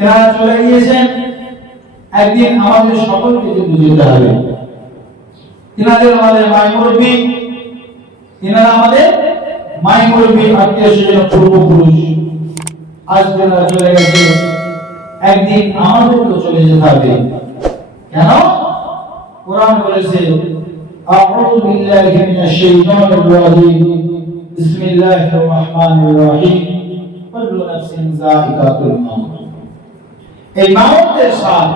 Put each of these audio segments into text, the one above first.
তেনারা চলে গিয়েছেন, একদিন আমাদের সকলকে বুঝতে হবে তেনাদের আমাদের মাই মুরব্বী, তেনারা আমাদের মাই মুরব্বী, আত্মীয় স্বজন, পূর্বপুরুষ। আজ তেনারা চলে গেছে, একদিন আমাদেরও চলে যেতে হবে। কেন? কোরআন বলেছে আউযু বিল্লাহি মিনাশ শাইতানির রাজিম বিসমিল্লাহির রহমানির রহিম কুল্লু নাফসিন যায়িকাতুল মাউত। এই মাউতের স্বাদ,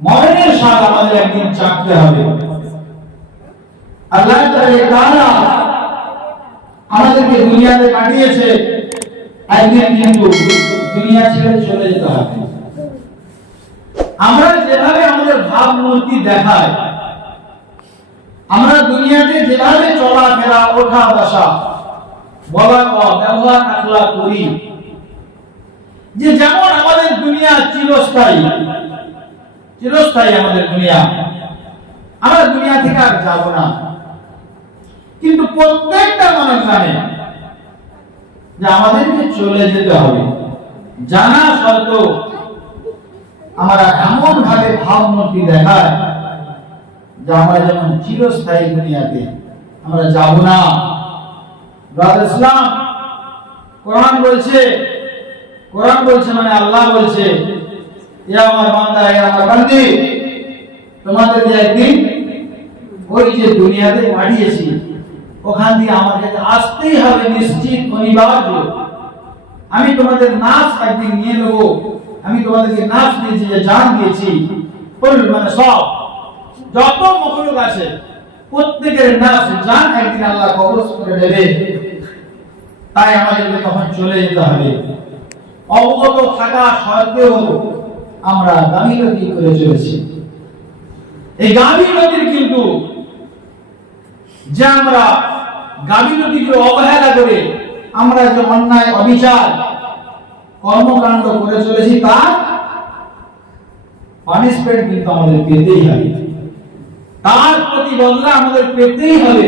মরণের স্বাদ আমাদের একদিন চাখতে হবে। আল্লাহ তাআলা আমাদেরকে দুনিয়াতে পাঠিয়েছে, একদিন কিন্তু দুনিয়া ছেড়ে চলে যেতে হবে। আমরা যেভাবে আমাদের ভাবমূর্তি দেখাই, আমরা দুনিয়াতে যেভাবে চলাফেরা, ওঠা বসা, বলা ব্যবহার আখলাক করি, যে যেমন আমাদের দুনিয়া চিরস্থায়ী, চিরস্থায়ী আমাদের দুনিয়া, আমরা দুনিয়া থেকে আর যাব না। কিন্তু প্রত্যেকটা মানুষ জানে যে আমাদেরকে চলে যেতে হবে। জানা সত্ত্বেও আমরা এমন ভাবে ভাবমূর্তি দেখায় যে আমরা যেমন চিরস্থায়ী দুনিয়াতে আমরা যাব না। ব্রাদার ইসলাম, কোরআন বলছে মানে আল্লাহ বলছে, ইয়া আমার বান্দা, ইয়া আমার বান্দি, তোমাদেরকে একদিন ওই যে দুনিয়াতে পাঠিয়েছি ওখান দিয়ে আমার কাছে আসতেই হবে, নিশ্চিত অনিবার্য। আমি তোমাদের নাফস একদিন নিয়ে নেব। আমি তোমাদেরকে নাফস দিয়েছি, যে জান দিয়েছি, মানে সব যত মখলুক আছে প্রত্যেকের নাফস জান একদিন আল্লাহ কবজ করে নেবে। তাই আমাদেরকে তখন চলে যেতে হবে। অবগত থাকা সত্ত্বেও আমরা গাফিলতি করে চলেছি। এই গাফিলতির কিন্তু যে আমরা গাফিলতিকে অবহেলা করে আমরা যে অন্যায় অবিচার কর্মকাণ্ড করে চলেছি, তার পানিশমেন্ট কিন্তু আমাদের পেতেই হবে, তার প্রতিবদলা আমাদের পেতেই হবে।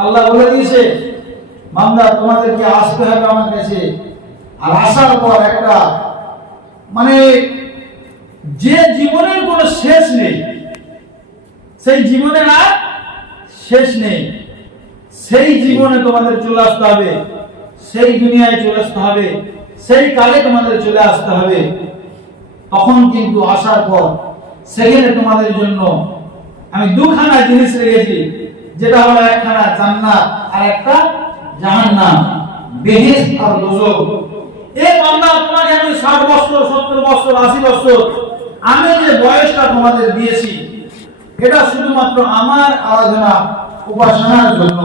আল্লাহ বলে দিয়েছে, বান্দা তোমাদেরকে আসতে হবে আমার কাছে। আর আসার পর একটা মানে যে জীবনের কোনো শেষ নেই, সেই জীবনের আর শেষ নেই, সেই জীবনে তোমাদের চলে আসতে হবে, সেই দুনিয়ায় চলে আসতে হবে, সেই কালে তোমাদের চলে আসতে হবে। তখন কিন্তু আসার পর সেখানে তোমাদের জন্য আমি দুখানা জিনিস রেখেছি, যেটা হলো একখানা জান্নাত আর একটা জাহান্নাম, বেহেশত আর দোজখ। এই বান্দা, তোমাকে আমি 60 বছর, 70 বছর, 80 বছর আমি যে বয়সটা তোমাদের দিয়েছি, এটা শুধুমাত্র আমার আরাধনা উপাসনার জন্য।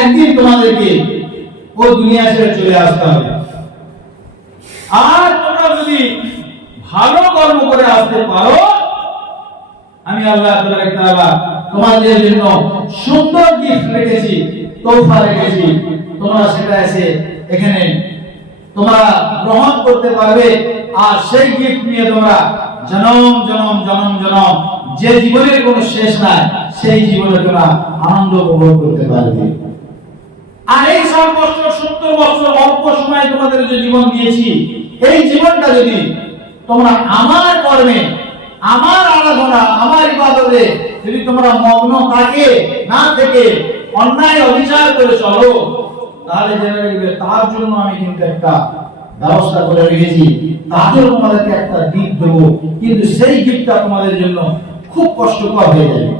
একদিন তোমাদেরকে ও দুনিয়া ছেড়ে চলে আসতে হবে। আর তোমরা যদি ভালো কর্ম করে আসতে পারো, আমি আল্লাহ তাআলা তোমাদের জন্য সুন্দর গিফট রেখেছি, তোহফা রেখেছি। তোমরা সেটা এসে এখানে তোমরা গ্রহণ করতে পারবে। আর সেই গিফট নিয়ে তোমরা জনম জনম জনম জনম, যে জীবনের কোনো শেষ নাই, সেই জীবনে তোমরা আনন্দ উপভোগ করতে পারবে। আর এই 60 বছর, 70 বছর অল্প সময় তোমাদের যে জীবন দিয়েছি, এই জীবনটা যদি তোমরা আমার কর্মে, আমার আরাধনা, আমার ইবাদতে যদি তোমরা মগ্ন থাকে না থেকে অন্যায় অবিচার করে চলো, তাহলে জেনে রাখবে তার জন্য আমি কিন্তু একটা ব্যবস্থা করে রেখেছি। তাদের তোমাদেরকে একটা গিফট দেবো, কিন্তু সেই গিফটটা তোমাদের জন্য খুব কষ্টকর হয়ে যাবে।